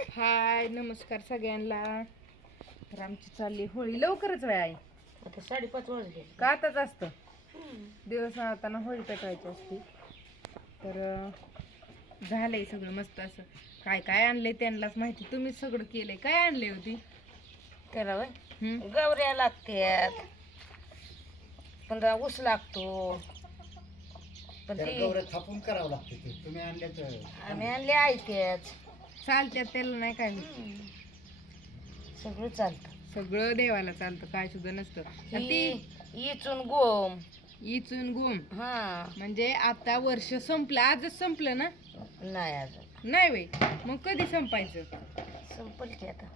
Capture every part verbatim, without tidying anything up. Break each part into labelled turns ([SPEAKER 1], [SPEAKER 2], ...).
[SPEAKER 1] हाय नमस्कार सगळ्यांना. तर आमची चालली होळी लवकरच वेळ आहे.
[SPEAKER 2] आता साडेपाच वाजले
[SPEAKER 1] का आताच असतं दिवस आता होळी पेटवायची असते. तर अं, झालंय सगळं मस्त असं. काय काय आणलंय त्यांनाच माहिती. तुम्ही सगळं केलंय. काय आणले होती
[SPEAKER 2] त्याला वय
[SPEAKER 1] हम्म?
[SPEAKER 2] गवऱ्या लागतात, पुन्हा ऊस लागतो. पण
[SPEAKER 3] त्याला
[SPEAKER 2] ती
[SPEAKER 3] गवऱ्या थापून करावं लागते ते तुम्ही आणल्या तर
[SPEAKER 2] आम्ही आणले ऐकच
[SPEAKER 1] चालत्यात त्याला नाही काय होत.
[SPEAKER 2] सगळं चालतं.
[SPEAKER 1] सगळं देवाला चालतं काय सुद्धा नसतं. आणि ती
[SPEAKER 2] ही इचून गोम
[SPEAKER 1] इचून गुम
[SPEAKER 2] हा
[SPEAKER 1] म्हणजे आता वर्ष संपलं. आजच संपलं ना?
[SPEAKER 2] नाही अजून
[SPEAKER 1] नाही बाई, मग कधी संपायचं?
[SPEAKER 2] संपल की आता.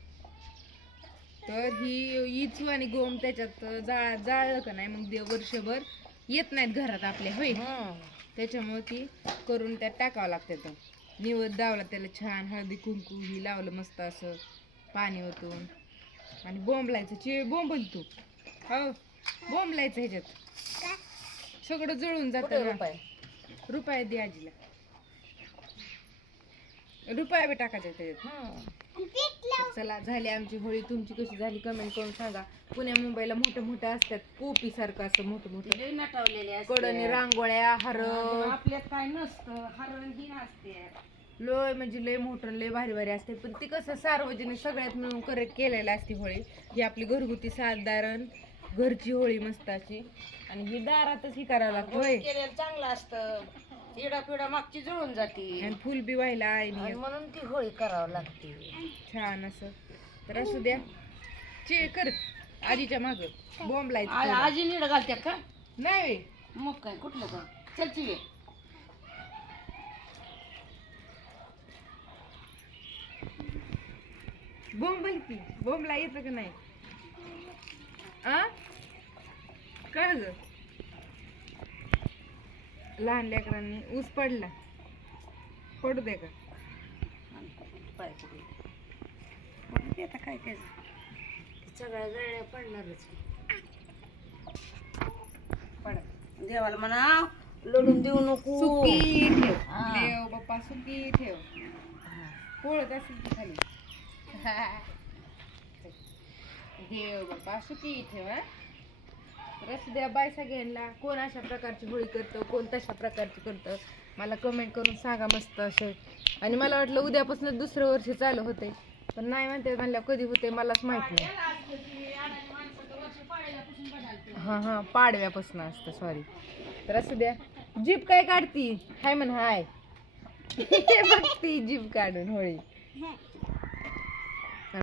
[SPEAKER 1] तर ही इचू आणि गोम त्याच्यात जाळ जाळलं का नाही मग ते वर्षभर येत नाहीत घरात आपल्या होय.
[SPEAKER 2] हम्म.
[SPEAKER 1] त्याच्यामुळे ती करून त्यात टाकावं लागतं. निवद दावला त्याला छान हळदी कुंकू ही लावलं मस्त असं पाणी ओतून आणि बोंबलायचं. चे बोंबल तू हो बोंबलायचं ह्याच्यात सगळं जळून
[SPEAKER 2] कुठे
[SPEAKER 1] जातं ना.
[SPEAKER 2] रुपये?
[SPEAKER 1] रुपये दे आजीला. रुपये बी टाकायचे त्याच्यात.
[SPEAKER 2] हम्म.
[SPEAKER 1] चला झाली आमची होळी. तुमची कशी झाली कमेंट करून सांगा. पुण्या मुंबईला मोठ्या मोठ्या असतात पोपी सारखं असं मोठं मोठं
[SPEAKER 2] लई नटवलेले
[SPEAKER 1] कडणी रांगोळ्या हर
[SPEAKER 2] आपल्यात काय नसतं. हरण ही नसते.
[SPEAKER 1] लय म्हणजे लय मोठं लय भारी भारी असते. पण ती कसं सार्वजनिक सगळ्यात मिळून करे केलेलं असते होळी. ही आपली घरगुती साधारण घरची होळी मस्त अशी. आणि ही दारातच ही करावं लागतं होय.
[SPEAKER 2] केलेलं चांगलं असतं. इडा पिडा मागची जळून जाते
[SPEAKER 1] आणि फुल बी व्हायला
[SPEAKER 2] आणि
[SPEAKER 1] आहे
[SPEAKER 2] म्हणून ती होळी करावं लागते.
[SPEAKER 1] छान असं. तर असू द्या चे कर आजीच्या माग बोंबलायचं
[SPEAKER 2] आ-
[SPEAKER 1] थोडं.
[SPEAKER 2] आजी निड घालत्या का?
[SPEAKER 1] नाही
[SPEAKER 2] मग काय कुठलं का चल चिवे.
[SPEAKER 1] बोंबल की बोंबला येतं का नाही? आ काय ग लहान लेकरांनी ऊस पडला पडू दे का?
[SPEAKER 2] पाय पुढे. मग ते आता काय काय सगळ्या गळ्या पडणारच की.
[SPEAKER 1] पड
[SPEAKER 2] देवाला म्हणा लढून देऊ नको.
[SPEAKER 1] सुकी ठेव
[SPEAKER 2] हा.
[SPEAKER 1] देव बाप्पा सुकी ठेव. पोळत असेल की खाली. देव बाप्पा सुकी ठेव. हा? रस द्या बाय सगळ्यांना. कोण अशा प्रकारची होळी करतं कोण तशा प्रकारची करतं मला कमेंट करून सांगा मस्त असे. आणि मला वाटलं उद्यापासून दुसरं वर्ष चालू होते पण नाही म्हणते म्हणल्या कधी होते मलाच माहित नाही. हां हां पाडव्यापासून असतं सॉरी. तर असू द्या. जीप काय काढती हाय म्हण हाय. बघती जीप काढून होळी.